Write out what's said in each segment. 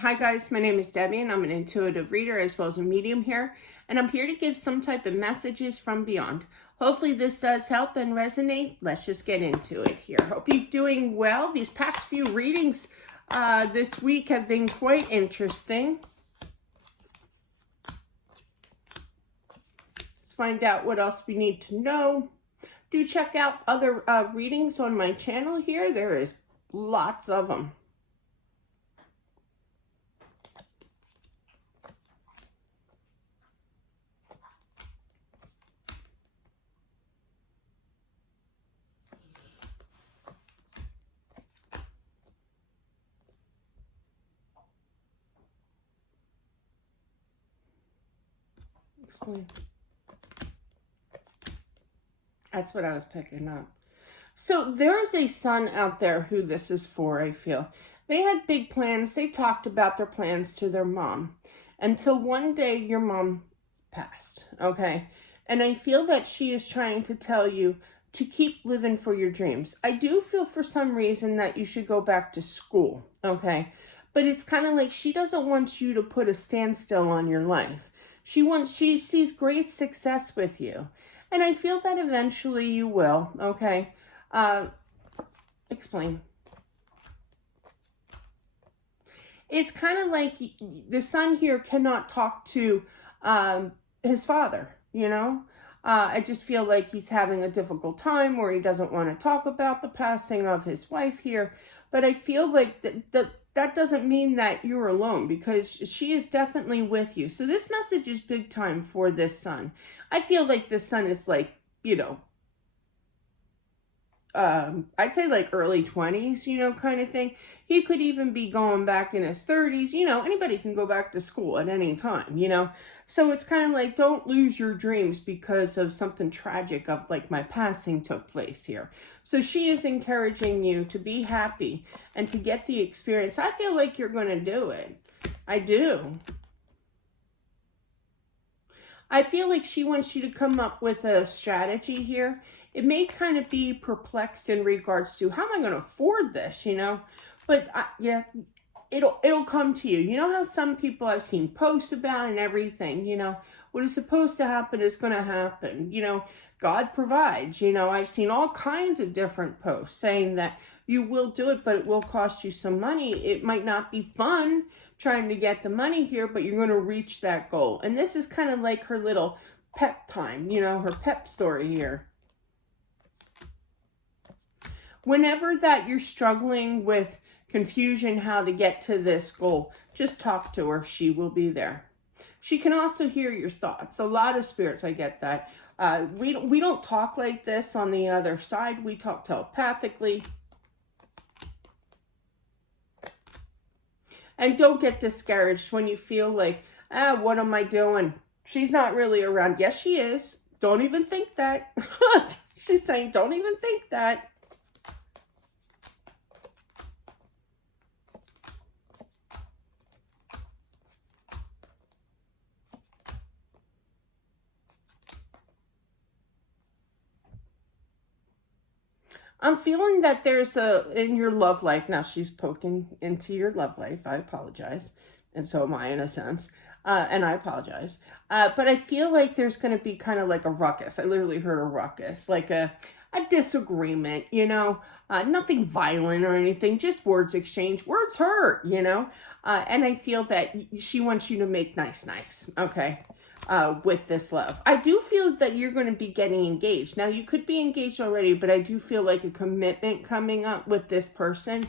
Hi guys, my name is Debbie and I'm an intuitive reader as well as a medium here, and I'm here to give some type of messages from beyond. Hopefully this does help and resonate. Let's just get into it here. Hope you're doing well. These past few readings this week have been quite interesting. Let's find out what else we need to know. Do check out other readings on my channel here. There is lots of them. That's what I was picking up. So there's a son out there who this is for, I feel. They had big plans. They talked about their plans to their mom until one day your mom passed, okay? And I feel that she is trying to tell you to keep living for your dreams. I do feel for some reason that you should go back to school, okay? But it's kind of like she doesn't want you to put a standstill on your life. She sees great success with you. And I feel that eventually you will, okay? Explain. It's kind of like the son here cannot talk to his father, you know? I just feel like he's having a difficult time where he doesn't want to talk about the passing of his wife here. But I feel like that doesn't mean that you're alone, because she is definitely with you. So this message is big time for this son. I feel like this son is like, you know, I'd say like early 20s, you know, kind of thing. He could even be going back in his 30s. You know, anybody can go back to school at any time, you know. So it's kind of like, don't lose your dreams because of something tragic of like my passing took place here. So she is encouraging you to be happy and to get the experience. I feel like you're going to do it. I do. I feel like she wants you to come up with a strategy here. It may kind of be perplexed in regards to, how am I going to afford this, you know? But yeah, it'll come to you. You know how some people I've seen post about and everything, you know, what is supposed to happen is going to happen. You know, God provides, you know, I've seen all kinds of different posts saying that you will do it, but it will cost you some money. It might not be fun trying to get the money here, but you're going to reach that goal. And this is kind of like her little pep time, you know, her pep story here. Whenever that you're struggling with confusion how to get to this goal, just talk to her. She will be there. She can also hear your thoughts. A lot of spirits, I get that. We don't talk like this on the other side. We talk telepathically. And don't get discouraged when you feel like, what am I doing? She's not really around. Yes, she is. Don't even think that. She's saying, don't even think that. I'm feeling that there's in your love life, now she's poking into your love life. I apologize. And so am I, in a sense. And I apologize. But I feel like there's going to be kind of like a ruckus. I literally heard a ruckus, like a disagreement, you know, nothing violent or anything, just words exchange. Words hurt, you know. And I feel that she wants you to make nice, okay? With this love. I do feel that you're going to be getting engaged. Now, you could be engaged already, but I do feel like a commitment coming up with this person.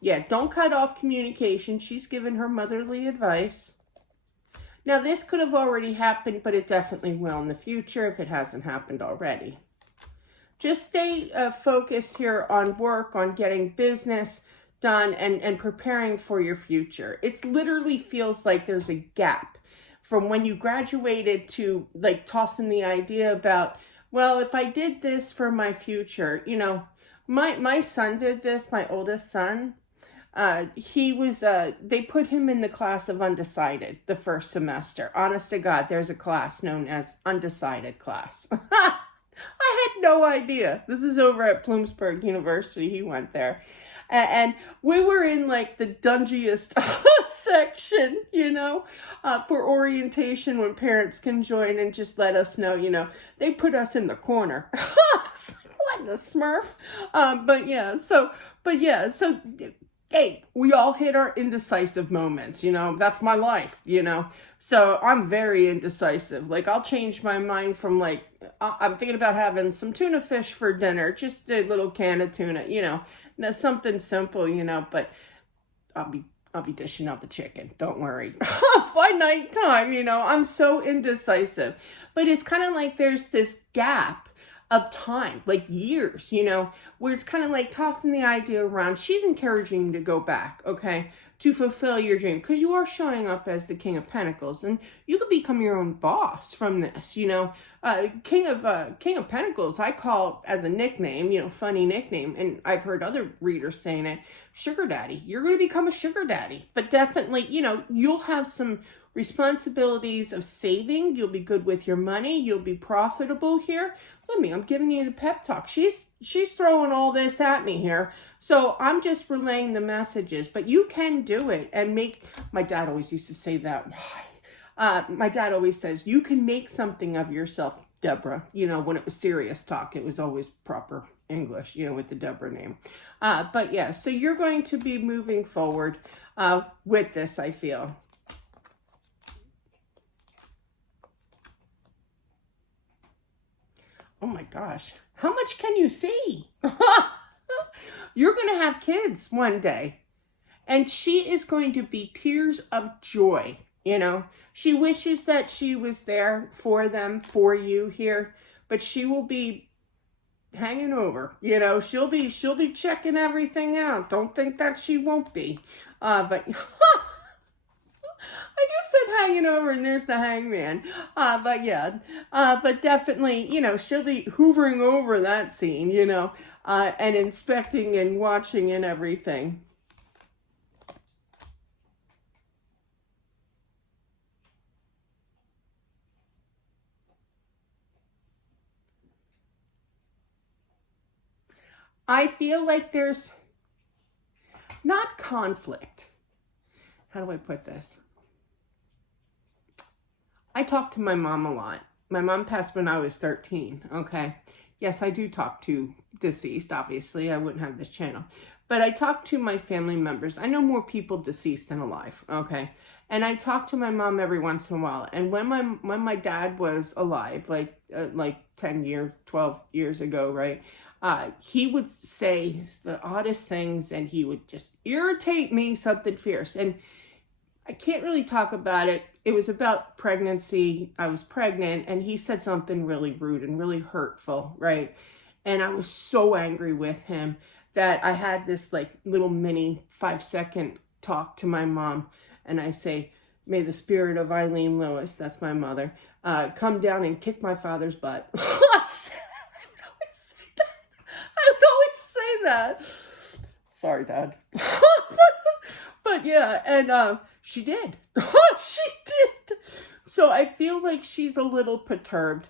Yeah, don't cut off communication. She's given her motherly advice. Now, this could have already happened, but it definitely will in the future if it hasn't happened already. Just stay focused here on work, on getting business done, and preparing for your future. It literally feels like there's a gap from when you graduated to like tossing the idea about, well, if I did this for my future, you know, my son did this, my oldest son. He was, they put him in the class of undecided the first semester. Honest to God, there's a class known as undecided class. I had no idea. This is over at Bloomsburg University. He went there. And we were in like the dungiest section, for orientation when parents can join and just let us know, they put us in the corner. It's like, what in the Smurf? So hey, we all hit our indecisive moments, that's my life, so I'm very indecisive. Like, I'll change my mind from like, I'm thinking about having some tuna fish for dinner, just a little can of tuna, something simple, but I'll be dishing out the chicken. Don't worry. By nighttime, I'm so indecisive. But it's kind of like there's this gap of time, like years, where it's kind of like tossing the idea around. She's encouraging you to go back, okay, to fulfill your dream, because you are showing up as the King of Pentacles, and you could become your own boss from this, King of Pentacles, I call as a nickname, funny nickname, and I've heard other readers saying it, sugar daddy. You're going to become a sugar daddy, but definitely, you'll have some responsibilities of saving. You'll be good with your money. You'll be profitable here. I'm giving you the pep talk. She's throwing all this at me here. So I'm just relaying the messages, but you can do it and my dad always used to say that. Why? My dad always says, you can make something of yourself, Deborah. When it was serious talk, it was always proper English, with the Deborah name. But yeah, so you're going to be moving forward with this, I feel. Oh my gosh, how much can you see? You're going to have kids one day, and she is going to be tears of joy. She wishes that she was there for them, for you here, but she will be hanging over. She'll be checking everything out. Don't think that she won't be. But I just said hanging over, and there's the hangman. But yeah, but definitely, she'll be hoovering over that scene, and inspecting and watching and everything. I feel like there's not conflict. How do I put this? I talk to my mom a lot. My mom passed when I was 13, okay? Yes, I do talk to deceased, obviously. I wouldn't have this channel. But I talk to my family members. I know more people deceased than alive, okay? And I talk to my mom every once in a while. And when my dad was alive, like 10 years, 12 years ago, right? He would say the oddest things, and he would just irritate me, something fierce. And I can't really talk about it. It was about pregnancy. I was pregnant, and he said something really rude and really hurtful, right? And I was so angry with him that I had this like little mini 5-second talk to my mom, and I say, may the spirit of Eileen Lewis, that's my mother, come down and kick my father's butt. I would always say that. Sorry, Dad. But yeah, and she did. She did. So I feel like she's a little perturbed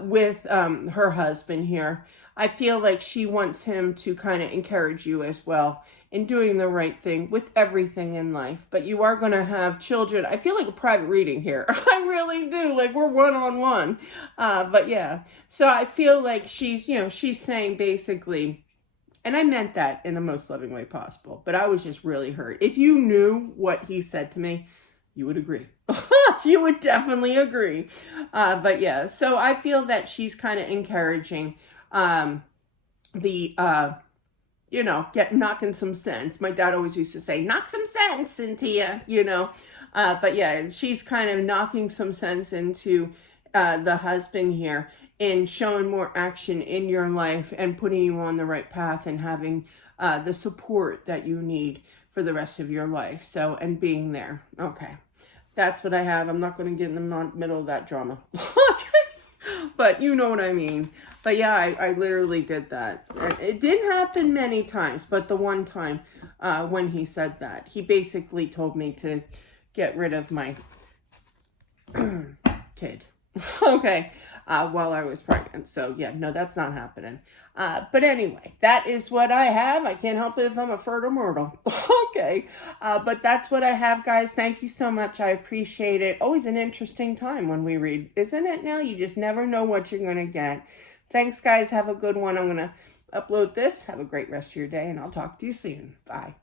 with her husband here. I feel like she wants him to kind of encourage you as well in doing the right thing with everything in life. But you are going to have children. I feel like a private reading here. I really do. Like, we're one-on-one. But yeah. So I feel like she's saying basically, and I meant that in the most loving way possible, but I was just really hurt. If you knew what he said to me, you would agree. You would definitely agree. But yeah, so I feel that she's kind of encouraging knocking some sense. My dad always used to say, knock some sense into you, but yeah, she's kind of knocking some sense into the husband here in showing more action in your life and putting you on the right path and having the support that you need for the rest of your life. So, and being there. Okay. That's what I have. I'm not going to get in the middle of that drama. But you know what I mean. But yeah, I literally did that. And it didn't happen many times, but the one time when he said that, he basically told me to get rid of my kid. Okay. while I was pregnant. So yeah, no, that's not happening. But anyway, that is what I have. I can't help it if I'm a fertile myrtle. Okay. But that's what I have, guys. Thank you so much. I appreciate it. Always an interesting time when we read, isn't it now? You just never know what you're going to get. Thanks, guys. Have a good one. I'm going to upload this. Have a great rest of your day, and I'll talk to you soon. Bye.